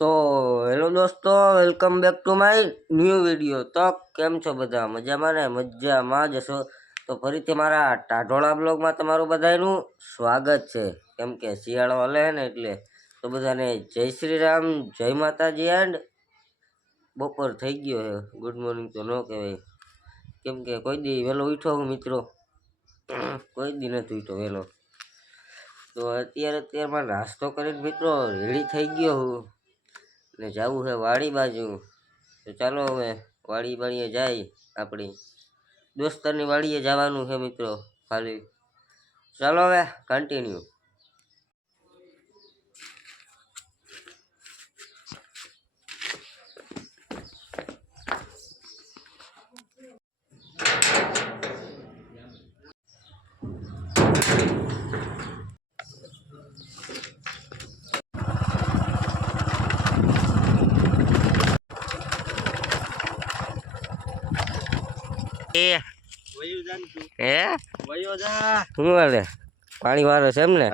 તો હેલો દોસ્તો, welcome back to my new video. તો કેમ છો બધા? મજામાં ને? મજામાં જ છો. તો ફરીથી મારા ટાઢોળા બ્લોગમાં તમારું બધાનું સ્વાગત છે. કેમ કે શિયાળો હલે ને એટલે તો બધાને જય શ્રી રામ, જય માતાજી. એન્ડ બપોર થઈ ગયો છે. ગુડ મોર્નિંગ તો ન કહેવાય, કેમ કે કોઈ દી વહેલો ઉઠો હું મિત્રો, કોઈ દી નથી ઉઠો વહેલો. તો અત્યારમાં નાસ્તો કરીને મિત્રો રેડી થઈ ગયો હું ને જવું છે વાડી બાજુ. તો ચાલો હવે વાડીએ જાય, આપણી દોસ્તરની વાડીએ જવાનું છે મિત્રો ખાલી. ચાલો હવે કન્ટિન્યુ. પાણી વાળો છે એમ ને?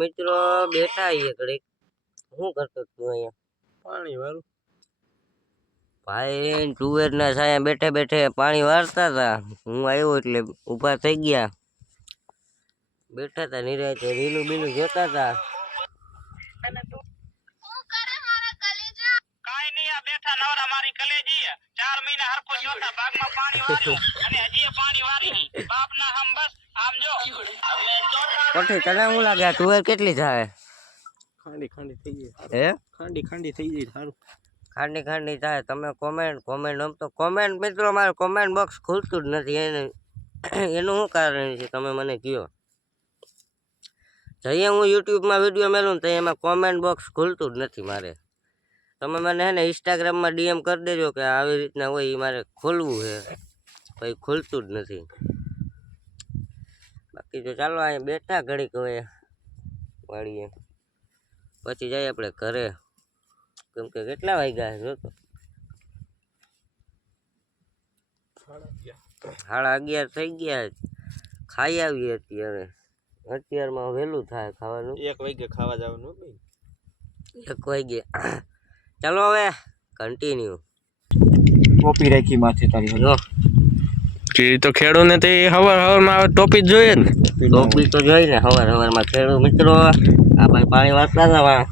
મિત્રો બેઠા ઘડીક. શું કરતો તું અહીંયા? પાણી વાળું ભાઈ. ટુવેર ના છાયા બેઠે બેઠે પાણી વાળતા હતા. હું આવ્યો એટલે ઉભા થઈ ગયા, બેઠા હતા નિરાંતે, રીલું બીલું જોતા હતા. કોઠી તને શું લાગે ટુવેર કેટલી થાય? ખાંડી થઈ જાય. હે ખાંડી થઈ જાય. સારું ખાંડી થાય. તમે કોમેન્ટ આમ તો કોમેન્ટ મિત્રો, મારે કોમેન્ટ બોક્સ ખુલતું જ નથી. એનું શું કારણ છે તમે મને કહો. જઈએ હું યુટ્યુબમાં વિડીયો મેલું તો એમાં કોમેન્ટ બોક્સ ખુલતું જ નથી મારે. તમે મને હે ને ઇન્સ્ટાગ્રામમાં ડીએમ કરી દેજો કે આવી રીતના હોય, એ મારે ખોલવું છે, પછી ખુલતું જ નથી. બાકી તો ચાલો અહીંયા બેઠા ઘડીક હવે વાળીએ, પછી જઈએ આપણે ઘરે. કેમ કે કેટલા વાગ્યા જોતો? 11:30 થઈ ગયા. ખાઈ આવીએ અત્યારમાં વહેલું થાય ખાવાનું. 1 વાગે ખાવા જવાનું. 1 વાગે. ચાલો હવે કન્ટિન્યુ. ટોપી રાખી માથે તારી જો તો ખેડૂત ને તે હવારમાં ટોપી જ જોઈએ ને. ટોપી તો જોઈ ને હવારમાં ખેડૂત મિત્રો. આ ભાઈ પાણી વાળતા હતા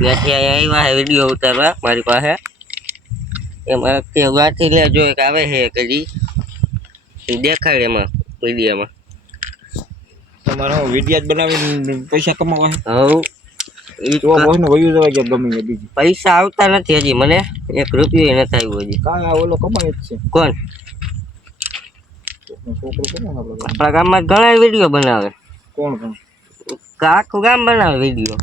ત્યાંથી અહીંયા આવ્યા વિડીયો ઉતારવા મારી પાસે. એમાં વાંચી લે જોઈએ કે આવે છે કદી દેખાડે એમાં વિડીયોમાં. તમારે વિડીયો જ બનાવીને પૈસા કમાવા. હવે પૈસા આવતા નથી હજી મને, 1 રૂપિયો નથી આવ્યો હજી. ઓલો કમાય જ છે. કોણ? આપણા ગામમાં ઘણા વિડીયો બનાવે. કોણ? આખું ગામ બનાવે વિડીયો.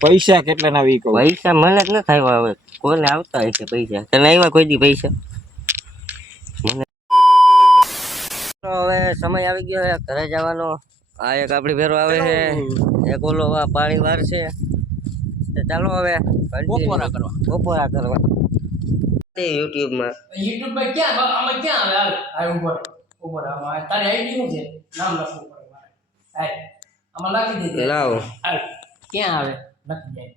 પૈસા કેટલા ના આવી? પૈસા મને જ નથી આવ્યા. હવે કોને આવતા હશે પૈસા? તને આવ્યા કોઈ દી પૈસા? મને હવે સમય આવી ગયો છે ઘરે જવાનો. આ એક આપડી ભેરો આવે છે, એક ઓલો પાણી વાર છે. ચાલો હવે બપોરા કરવા યુટ્યુબમાં ક્યાં આવે ઉપર આમાં તારી આઈડી નું છે, નામ લખવું પડે મારે. હાય આમાં લખી દીધું. લાવો ક્યાં આવે લખી જાય.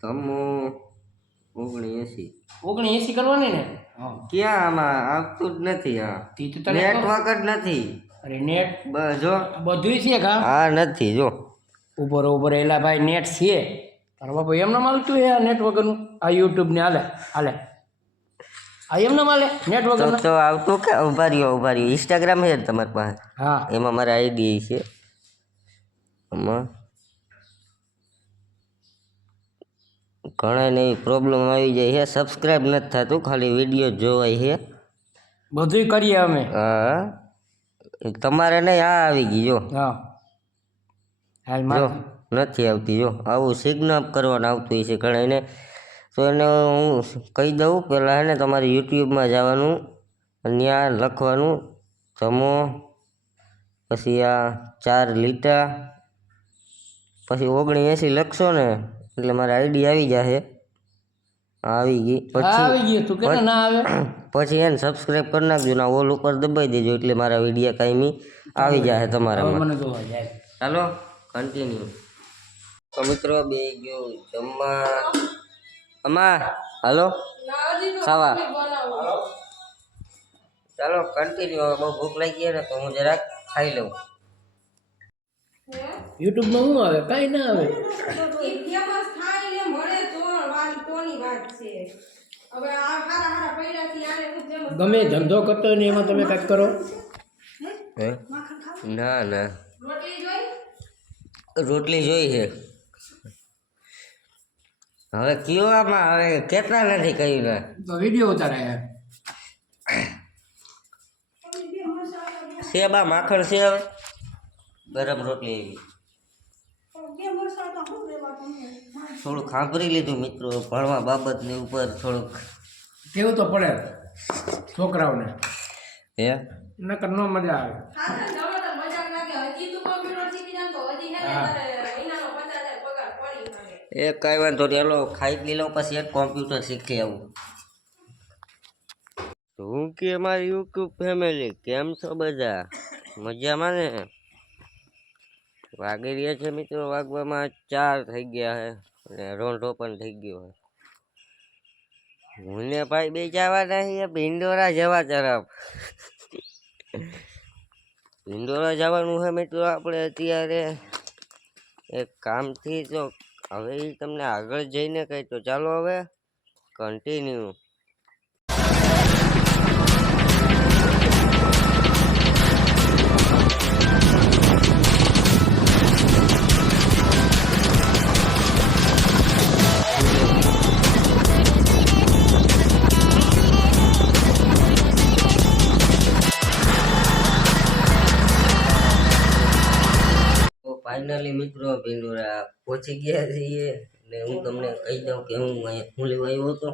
તમો 79 કરવાની ને. ક્યાં આમાં આવતું જ નથી. હા નેટવર્ક જ નથી. અરે નેટ જો બધું છે કા? હા નથી. જો ઉપર એલા ભાઈ નેટ છે તારા બાપા. એમને મળતું હે નેટ વગરનું? આ યુટ્યુબ ને હાલે આ એમને મળે નેટ વગર તો આવતું કે? ઉભા રહ્યો ઇન્સ્ટાગ્રામ છે તમારી પાસે? હા એમાં મારી આઈડી છે. આમાં ઘણા ને એવી પ્રોબ્લેમ આવી જાય છે. સબસ્ક્રાઈબ નથી થતું, ખાલી વિડીયો જોવાય છે. બધું કરીએ અમે. હા તમારે નહીં. આ આવી ગઈ જો. હા જો નથી આવતી. જો આવું સિગ્ન અપ કરવાનું આવતું હોય છે ઘણાને. તો એને હું કહી દઉં પહેલાં હે ને તમારે યુટ્યુબમાં જવાનું, ત્યાં લખવાનું જમો, પછી આ 4 લીટા, પછી 79 લખશો ને એટલે મારી આઈડી આવી જશે. આવી ગઈ. પછી તું કે ના આવે પછી એને સબસ્ક્રાઈબ કરી નાખજો ને ઓલ ઉપર દબાઈ દેજો એટલે મારા વિડીયો કાયમી આવી જાય હવે તમારામાં. મને જોવા જાય. ચાલો કન્ટિન્યુ. તો મિત્રો બે ગયો જમવા અમા હાલો ખાવા. ચાલો કન્ટિન્યુ. હવે બહુ ભૂખ લાગી ને તો હું જરાક ખાઈ લઉં. યુટ્યુબમાં શું આવે? કાંઈ ના આવે. ગમે ધંધો કરતો હોય ને એમાં તમે કાંઈક કરો. હે ના ના રોટલી જોઈ છે. હવે કયો આમાં હવે કેટલા નથી કહ્યું ને તો વિડીયો ઉતારે છે. સેબા માખણ છે હવે ગરમ રોટલી એવી થોડુંક સાંભળી લીધું મિત્રો ભણવા બાબતની ઉપર થોડુંક કેવું તો પડે છોકરાઓને, હે નકર નો મજા આવે. એ કઈ વાંધો નહીં. હાલો ખાઈ પી લઉં પછી એક કોમ્પ્યુટર શીખી આવું. હું કે મારી યુટ્યુબ ફેમિલી કેમ છો બધા મજામાં ને? વાગી રહ્યા છે મિત્રો, વાગવામાં 4 થઈ ગયા છે અને રોંઢો પણ થઈ ગયો છે. હું ને ભાઈ બે જવાના છીએ ભીંડોરા જવા તરફ. ભીંડોરા જવાનું છે મિત્રો આપણે અત્યારે એક કામથી. તો હવે ઈ તમને આગળ જઈને કહી તો ચાલો હવે કન્ટિન્યુ. ફાઇનલી મિત્રો ભીંડોરા પહોંચી ગયા છીએ ને હું તમને કહી દઉં કે હું અહીંયા હું લેવા આવ્યો હતો.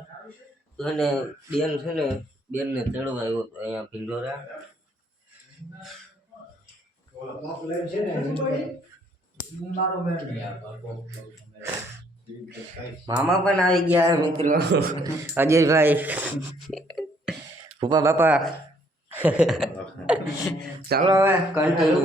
તો એને બેન છે ને બેનને તેડવા આવ્યો હતો અહીંયા ભીંડોરા. મામા પણ આવી ગયા મિત્રો અજયભાઈ ભૂપા બાપા. ચાલો હવે કન્ટિન્યુ.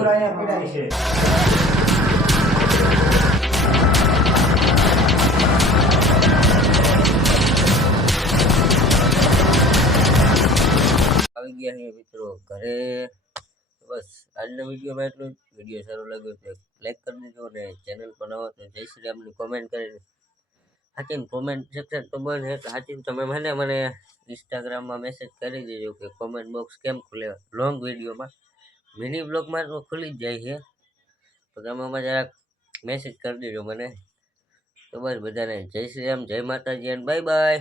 આવી ગયા છે મિત્રો ઘરે. બસ આજના વિડીયોમાં એટલું જ. વિડીયો સારો લાગ્યો તો લાઈક કરી દેજો અને ચેનલ પર નવો તો જય શ્રી રામની કોમેન્ટ કરીને હાચીને કોમેન્ટ સેક્શન તો બંધ છે. હાચીને તમે મને ઇન્સ્ટાગ્રામમાં મેસેજ કરી દેજો કે કોમેન્ટ બોક્સ કેમ ખુલે. લોંગ વિડીયોમાં મિની બ્લોગમાં તો ખુલી જ જાય છે તો તમે મને જરાક મેસેજ કરી દેજો મને. તો બસ બધાને જય શ્રી રામ, જય માતાજી અને બાય બાય.